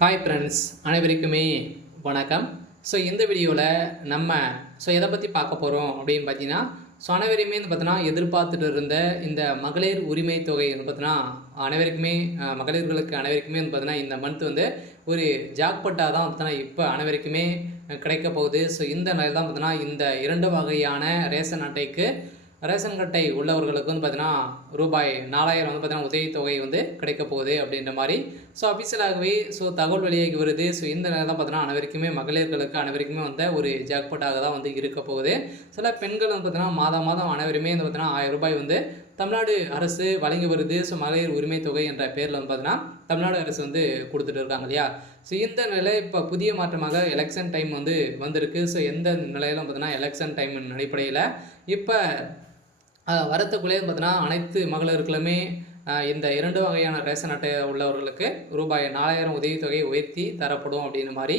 Hi friends, அனைவருக்குமே வணக்கம். இந்த வீடியோவில் நம்ம எதை பற்றி பார்க்க போகிறோம் அப்படின்னு பார்த்தீங்கன்னா, அனைவரையுமே வந்து பார்த்தீங்கன்னா எதிர்பார்த்துட்டு இருந்த இந்த மகளிர் உரிமை தொகை வந்து பார்த்தீங்கன்னா அனைவருக்குமே மகளிர்களுக்கு அனைவருக்குமே வந்து பார்த்தீங்கன்னா இந்த மந்த் வந்து ஒரு ஜாக்பாட்டாக தான் பார்த்தீங்கன்னா இப்போ அனைவருக்குமே கிடைக்க போகுது. இந்த நிலையில் தான் பார்த்தீங்கன்னா இந்த 2 வகையான ரேஷன் அட்டைக்கு ரேஷன் அட்டை உள்ளவர்களுக்கு வந்து பார்த்தீங்கன்னா ரூபாய் 4000 வந்து பார்த்தீங்கன்னா உதவித்தொகை வந்து கிடைக்க போகுது அப்படின்ற மாதிரி அஃபிஷியலாகவே தகவல் வெளியாகி வருது. இந்த நேரம் தான் பார்த்தீங்கன்னா அனைவருக்குமே மகளிர்களுக்கு அனைவருக்குமே வந்து ஒரு ஜாக்பாட்டாக தான் வந்து இருக்க போகுது. சில பெண்கள் வந்து பார்த்தீங்கன்னா மாதம் அனைவருமே வந்து பார்த்தீங்கன்னா 1000 ரூபாய் வந்து தமிழ்நாடு அரசு வழங்கி வருது. மகளிர் உரிமை தொகை என்ற பேரில் வந்து பார்த்தீங்கன்னா தமிழ்நாடு அரசு வந்து கொடுத்துட்டு இருக்காங்க இல்லையா. இந்த நிலை இப்போ புதிய மாற்றமாக எலெக்ஷன் டைம் வந்து வந்திருக்கு. எந்த நிலையிலும் பார்த்தீங்கன்னா எலெக்ஷன் டைமின் அடிப்படையில் இப்போ வரத்துக்குள்ளே பார்த்தீங்கன்னா அனைத்து மகளிர்களுமே இந்த 2 வகையான ரேஷன் அட்டை உள்ளவர்களுக்கு ரூபாய் 4000 உதவித்தொகை உயர்த்தி தரப்படும் அப்படின்னு மாதிரி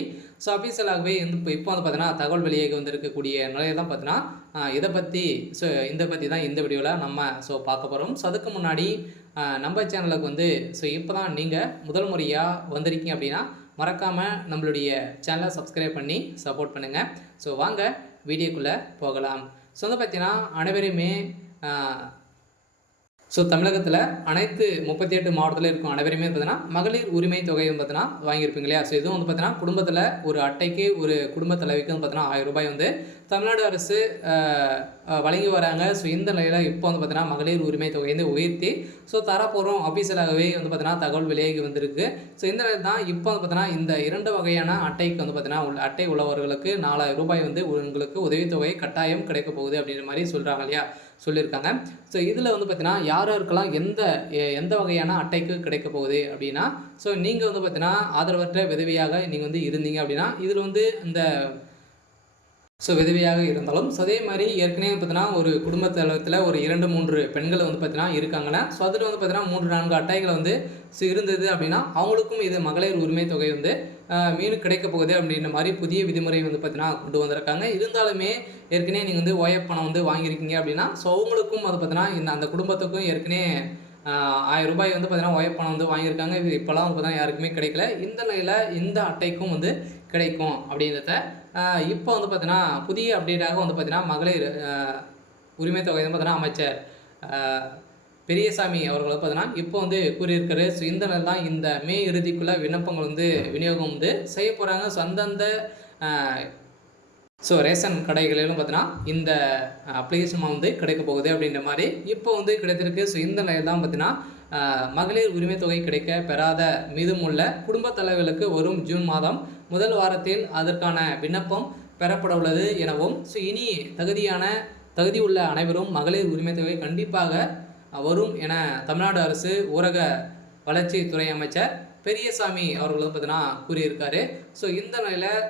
அஃபீஷியலாகவே இப்போ வந்து பார்த்தீங்கன்னா தகவல் வெளியாகி வந்திருக்கக்கூடிய நிலையில் தான் பார்த்தீங்கன்னா இதை பற்றி இதை பற்றி தான் இந்த வீடியோவில் நம்ம பார்க்க போகிறோம். அதுக்கு முன்னாடி நம்ம சேனலுக்கு வந்து இப்போ தான் நீங்கள் முதல் முறையாக வந்திருக்கீங்க அப்படின்னா மறக்காமல் நம்மளுடைய சேனலை சப்ஸ்கிரைப் பண்ணி சப்போர்ட் பண்ணுங்கள். வாங்க வீடியோக்குள்ளே போகலாம். வந்து பார்த்தீங்கன்னா அனைவருமே தமிழகத்தில் அனைத்து 38 மாவட்டத்தில் இருக்கும் அனைவருமே பார்த்தீங்கன்னா மகளிர் உரிமை தொகை வந்து பார்த்தீங்கன்னா வாங்கியிருப்பீங்க இல்லையா. இதுவும் வந்து பார்த்தீங்கன்னா குடும்பத்தில் ஒரு அட்டைக்கு ஒரு குடும்ப தலைவிக்கு வந்து பார்த்தீங்கன்னா 1000 ரூபாய் வந்து தமிழ்நாடு அரசு வழங்கி வராங்க. இந்த நிலையில் இப்போ வந்து பார்த்தீங்கன்னா மகளிர் உரிமை தொகை வந்து உயர்த்தி தரப்போகிறோம் அஃபீஷியலாகவே வந்து பார்த்தீங்கன்னா தகவல் வெளியாகி வந்திருக்கு. இந்த நிலையில் தான் இப்போ வந்து பார்த்தீங்கன்னா இந்த 2 வகையான அட்டைக்கு வந்து பார்த்தீங்கன்னா அட்டை உள்ளவர்களுக்கு 4000 ரூபாய் வந்து உங்களுக்கு உதவித்தொகை கட்டாயம் கிடைக்க போகுது அப்படின்ற மாதிரி சொல்கிறாங்க இல்லையா, சொல்லியிருக்காங்க. இதில் வந்து பார்த்தீங்கன்னா யாருக்கெல்லாம் எந்த வகையான அட்டைக்கு கிடைக்க போகுது அப்படின்னா நீங்கள் வந்து பார்த்தீங்கன்னா ஆதரவற்ற விதவியாக நீங்கள் வந்து இருந்தீங்க அப்படின்னா இதில் வந்து இந்த விதவியாக இருந்தாலும் அதே மாதிரி ஏற்கனவே பார்த்தீங்கன்னா ஒரு குடும்ப தளத்தில் ஒரு 2-3 பெண்கள் வந்து பார்த்தீங்கன்னா இருக்காங்கன்னா அதில் வந்து பார்த்தீங்கன்னா 3-4 அட்டைகள் வந்து இருந்தது அப்படின்னா அவங்களுக்கும் இது மகளிர் உரிமை தொகை வந்து மீண்டும் கிடைக்க போகுது அப்படின்ற மாதிரி புதிய விதிமுறை வந்து பார்த்தீங்கன்னா கொண்டு வந்திருக்காங்க. இருந்தாலுமே ஏற்கனவே நீங்கள் வந்து ஓஎஃப் பணம் வந்து வாங்கியிருக்கீங்க அப்படின்னா அவங்களுக்கும் அது பார்த்தீங்கன்னா அந்த குடும்பத்துக்கும் ஏற்கனவே 1000 ரூபாய் வந்து பார்த்தீங்கன்னா ஓஎஃப் பணம் வந்து வாங்கியிருக்காங்க. இது இப்போலாம் வந்து பார்த்தீங்கன்னா யாருக்குமே கிடைக்கல. இந்த நிலையில் இந்த அட்டைக்கும் வந்து கிடைக்கும் அப்படின்றத இப்போ வந்து பார்த்தீங்கன்னா புதிய அப்டேட்டாக வந்து பார்த்தீங்கன்னா மகளிர் உரிமை தொகை வந்து பார்த்தீங்கன்னா அமைச்சர் பெரியசாமி அவர்கள் பார்த்தீங்கன்னா இப்போ வந்து கூறியிருக்காரு. இந்த நிலை தான் இந்த மே இறுதிக்குள்ளே விண்ணப்பங்கள் வந்து விநியோகம் வந்து செய்ய போகிறாங்க. அந்தந்த ரேஷன் கடைகளிலும் பார்த்தீங்கன்னா இந்த அப்ளிகேஷன் வந்து கிடைக்க போகுது அப்படின்ற மாதிரி இப்போ வந்து கிடைத்திருக்கு. இந்த நிலையில் தான் பார்த்தீங்கன்னா மகளிர் உரிமை தொகை கிடைக்க பெறாத மீதமுள்ள குடும்ப தலைவர்களுக்கு வரும் ஜூன் மாதம் முதல் வாரத்தில் அதற்கான விண்ணப்பம் பெறப்பட உள்ளது எனவும் இனி தகுதியுள்ள அனைவரும் மகளிர் உரிமை தொகை கண்டிப்பாக வரும் என தமிழ்நாடு அரசு ஊரக வளர்ச்சித்துறை அமைச்சர் பெரியசாமி அவர்கள் வந்து பார்த்தீங்கன்னா கூறியிருக்காரு. இந்த நிலையில்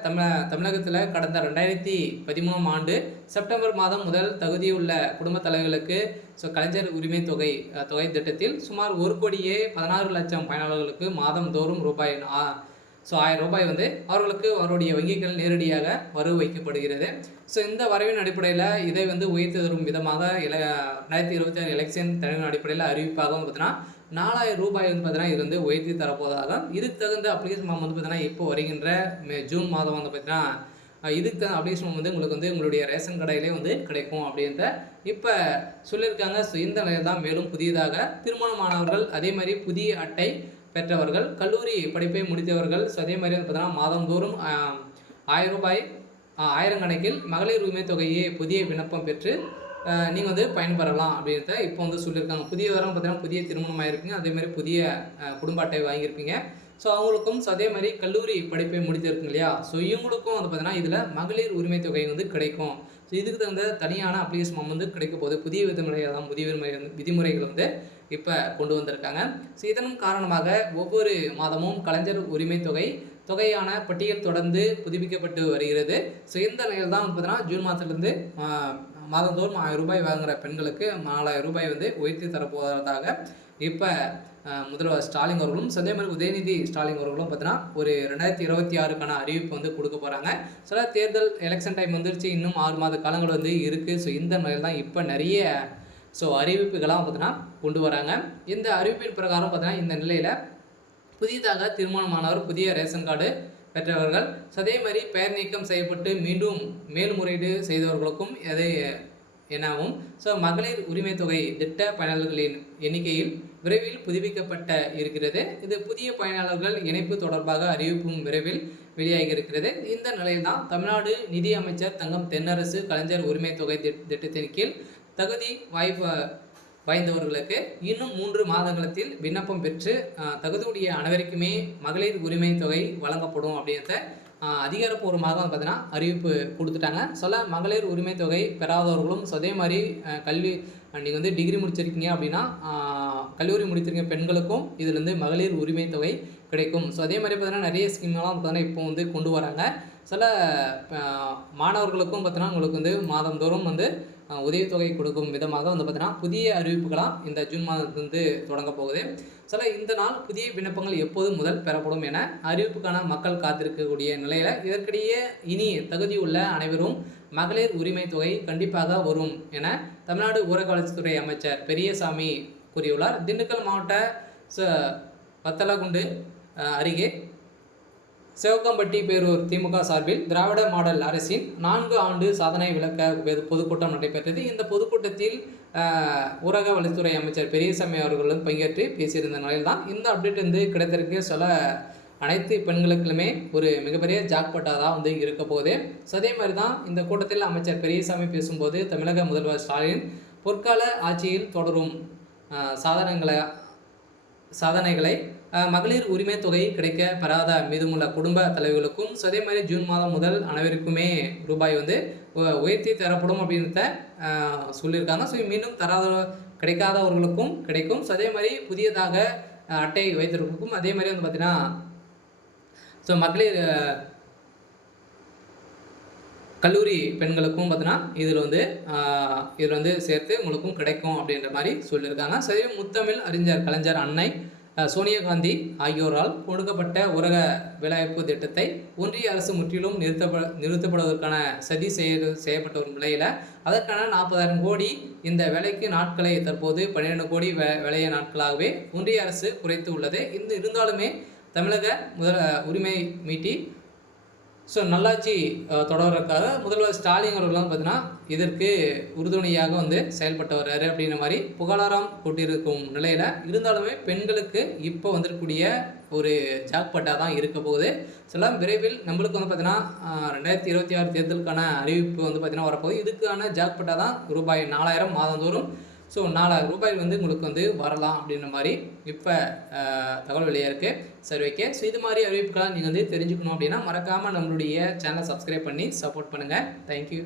தமிழகத்தில் கடந்த 2013 ஆண்டு செப்டம்பர் மாதம் முதல் தகுதியுள்ள குடும்ப தலைவர்களுக்கு கலைஞர் உரிமை தொகை திட்டத்தில் சுமார் 1,16,00,000 பயனாளர்களுக்கு மாதந்தோறும் ரூபாய் 1000 ரூபாய் வந்து அவர்களுக்கு அவருடைய வங்கிகள் நேரடியாக வரவு வைக்கப்படுகிறது. இந்த வரவின் அடிப்படையில் இதை வந்து உயர்த்தி தரும் விதமாக 2026 எலெக்ஷன் தலைவரின் அடிப்படையில் அறிவிப்பாக வந்து பார்த்தீங்கன்னா 4000 ரூபாய் வந்து பார்த்தீங்கன்னா இது வந்து உயர்த்தி தரப்போவதாக இதுக்கு தகுந்த அப்ளிகேஷன் ஃபார்ம் வந்து பார்த்தீங்கன்னா இப்போ வருகின்ற ஜூன் மாதம் வந்து பார்த்தீங்கன்னா இதுக்கு தகுந்த அப்ளிகேஷன் ஃபார்ம் வந்து உங்களுக்கு வந்து உங்களுடைய ரேஷன் கடையிலே வந்து கிடைக்கும் அப்படின்ற இப்போ சொல்லியிருக்காங்க. இந்த நிலையில் தான் மேலும் புதியதாக திருமணமானவர்கள் அதே மாதிரி புதிய அட்டை பெற்றவர்கள் கல்லூரி படிப்பை முடித்தவர்கள் அதே மாதிரி வந்து பார்த்தீங்கன்னா மாதந்தோறும் 1000 ரூபாய் 1000 கணக்கில் மகளிர் உரிமை தொகையை புதிய விண்ணப்பம் பெற்று நீங்கள் வந்து பயன்பெறலாம் அப்படின்றத இப்போ வந்து சொல்லியிருக்காங்க. புதிய வாரம் பார்த்தீங்கன்னா புதிய திருமணம் ஆகிருப்பீங்க, அதேமாதிரி புதிய குடும்ப அட்டை வாங்கியிருப்பீங்க. அவங்களுக்கும் அதே மாதிரி கல்லூரி படிப்பை முடித்திருக்குங்க இல்லையா. இவங்களுக்கும் வந்து பார்த்தீங்கன்னா இதில் மகளிர் உரிமை தொகை வந்து கிடைக்கும். இதுக்கு தகுந்த தனியான அப்ளிகேஷன் ஃபார்ம் வந்து கிடைக்க போகுது. புதிய விதிமுறைகள் வந்து இப்போ கொண்டு வந்திருக்காங்க. இதன் காரணமாக ஒவ்வொரு மாதமும் கலைஞர் உரிமை தொகையான பட்டியல் தொடர்ந்து புதுப்பிக்கப்பட்டு வருகிறது. இந்த நிலையில் தான் பார்த்தீங்கன்னா ஜூன் மாதத்துலேருந்து மாதந்தோறும் 1000 ரூபாய் வாங்குகிற பெண்களுக்கு 4000 ரூபாய் வந்து உயர்த்தி தரப்போவதாக இப்போ முதல்வர் ஸ்டாலின் அவர்களும் அதே மாதிரி உதயநிதி ஸ்டாலின் அவர்களும் பார்த்தீங்கன்னா ஒரு 2026க்கான அறிவிப்பு வந்து கொடுக்க போகிறாங்க. தேர்தல் எலெக்ஷன் டைம் வந்துருச்சு, இன்னும் 6 மாத காலங்கள் வந்து இருக்குது. இந்த நிலையில் தான் இப்போ நிறைய அறிவிப்புகளாக பார்த்தீங்கன்னா கொண்டு வராங்க. இந்த அறிவிப்பின் பிரகாரம் பார்த்தீங்கன்னா இந்த நிலையில் புதிதாக திருமணமானவர், புதிய ரேஷன் கார்டு பெற்றவர்கள், அதே மாதிரி பெயர் நீக்கம் செய்யப்பட்டு மீண்டும் மேல்முறையீடு செய்தவர்களுக்கும் எதை எனவும் மகளிர் உரிமை தொகை திட்ட பயனாளர்களின் எண்ணிக்கையில் விரைவில் புதுப்பிக்கப்பட்ட இருக்கிறது. இது புதிய பயனாளர்கள் இணைப்பு தொடர்பாக அறிவிப்பும் விரைவில் வெளியாகி இருக்கிறது. இந்த நிலையில் தான் தமிழ்நாடு நிதி அமைச்சர் தங்கம் தென்னரசு கலைஞர் உரிமை தொகை திட்டத்தின் கீழ் தகுதி வாய்ந்தவர்களுக்கு இன்னும் 3 மாதங்களத்தில் விண்ணப்பம் பெற்று தகுதியுடைய அனைவருக்குமே மகளிர் உரிமை தொகை வழங்கப்படும் அப்படின்றத அதிகாரப்பூர்வமாக பார்த்தீங்கன்னா அறிவிப்பு கொடுத்துட்டாங்க. மகளிர் உரிமை தொகை பெறாதவர்களும் அதே மாதிரி கல்வி நீங்கள் டிகிரி முடிச்சிருக்கீங்க அப்படின்னா கல்லூரி முடித்திருக்க பெண்களுக்கும் இதுலேருந்து மகளிர் உரிமை தொகை கிடைக்கும். அதே மாதிரி பார்த்தீங்கன்னா நிறைய ஸ்கீம்லாம் பார்த்தீங்கன்னா இப்போ கொண்டு வராங்க. மாணவர்களுக்கும் பார்த்தீங்கன்னா உங்களுக்கு மாதந்தோறும் உதவித்தொகை கொடுக்கும் விதமாக பார்த்தீங்கன்னா புதிய அறிவிப்புகளாக இந்த ஜூன் மாதத்திலிருந்து தொடங்க போகுது. இந்த நாள் புதிய விண்ணப்பங்கள் எப்போது முதல் பெறப்படும் என அறிவிப்புக்கான மக்கள் காத்திருக்கக்கூடிய நிலையில் இதற்கிடையே இனி தகுதியுள்ள அனைவரும் மகளிர் உரிமை தொகை கண்டிப்பாக வரும் என தமிழ்நாடு ஊரக வளர்ச்சித்துறை அமைச்சர் பெரியசாமி கூறியுள்ளார். திண்டுக்கல் மாவட்ட வத்தலகுண்டு அருகே சிவக்கம்பட்டி பேரூர் திமுக சார்பில் திராவிட மாடல் அரசின் 4 ஆண்டு சாதனை விளக்க பொதுக்கூட்டம் நடைபெற்றது. இந்த பொதுக்கூட்டத்தில் ஊரக வளர்ச்சித்துறை அமைச்சர் பெரியசாமி அவர்களும் பங்கேற்று பேசியிருந்த நிலையில் தான் இந்த அப்டேட் கிடைத்திருக்கு. அனைத்து பெண்களுக்குமே ஒரு மிகப்பெரிய ஜாக்பாட்டாக தான் இருக்க போகுது. அதே மாதிரி தான் இந்த கூட்டத்தில் அமைச்சர் பெரியசாமி பேசும்போது தமிழக முதல்வர் ஸ்டாலின் பொற்கால ஆட்சியில் தொடரும் சாதனைகளை மகளிர் உரிமை தொகை கிடைக்க பெறாத மீதமுள்ள குடும்ப தலைவர்களுக்கும் அதே மாதிரி ஜூன் மாதம் முதல் அனைவருக்குமே ரூபாய் உயர்த்தி தரப்படும் அப்படின்றத சொல்லியிருக்காங்க. மீண்டும் கிடைக்காதவர்களுக்கும் கிடைக்கும். அதே மாதிரி புதியதாக அட்டை வைத்திருக்கும் அதே மாதிரி பார்த்தீங்கன்னா மகளிர் கல்லூரி பெண்களுக்கும் பார்த்தீங்கன்னா இதில் சேர்த்து உங்களுக்கும் கிடைக்கும் அப்படின்ற மாதிரி சொல்லியிருக்காங்க. சரி, முத்தமிழ் அறிஞர் கலைஞர் அன்னை சோனியா காந்தி ஆகியோரால் கொடுக்கப்பட்ட ஊரக வேலைவாய்ப்பு திட்டத்தை ஒன்றிய அரசு முற்றிலும் நிறுத்தப்படுவதற்கான சதி செய்யப்பட்ட ஒரு நிலையில் அதற்கான 40,000 கோடி இந்த வேலைக்கு நாட்களை தற்போது 12 கோடி வேலைய நாட்களாகவே ஒன்றிய அரசு குறைத்து உள்ளது. இருந்தாலுமே தமிழக உரிமை மீட்டி நல்லாட்சி தொடர்றதுக்காக முதல்வர் ஸ்டாலின் அவர்கள்லாம் பார்த்தீங்கன்னா இதற்கு உறுதுணையாக செயல்பட்டு வர்றாரு அப்படின்ற மாதிரி புகழாரம் கொண்டிருக்கும் நிலையில் இருந்தாலுமே பெண்களுக்கு இப்போ வந்திருக்கக்கூடிய ஒரு ஜாக்பாட்டாக தான் இருக்க போகுது. விரைவில் நம்மளுக்கு பார்த்தீங்கன்னா 2026 தேர்தலுக்கான அறிவிப்பு பார்த்தீங்கன்னா வரப்போகுது. இதுக்கான ஜாக்பாட்டாக தான் ரூபாய் 4,000 மாதந்தோறும் 4,000 ரூபாய் உங்களுக்கு வரலாம் அப்படின்ற மாதிரி இப்போ தகவல் வெளியாக இருக்குது. சரி, ஓகே. இது மாதிரி அறிவிப்புகளாக நீங்கள் தெரிஞ்சுக்கணும் அப்படின்னா மறக்காமல் நம்மளுடைய சேனலை சப்ஸ்கிரைப் பண்ணி சப்போர்ட் பண்ணுங்கள். தேங்க்யூ.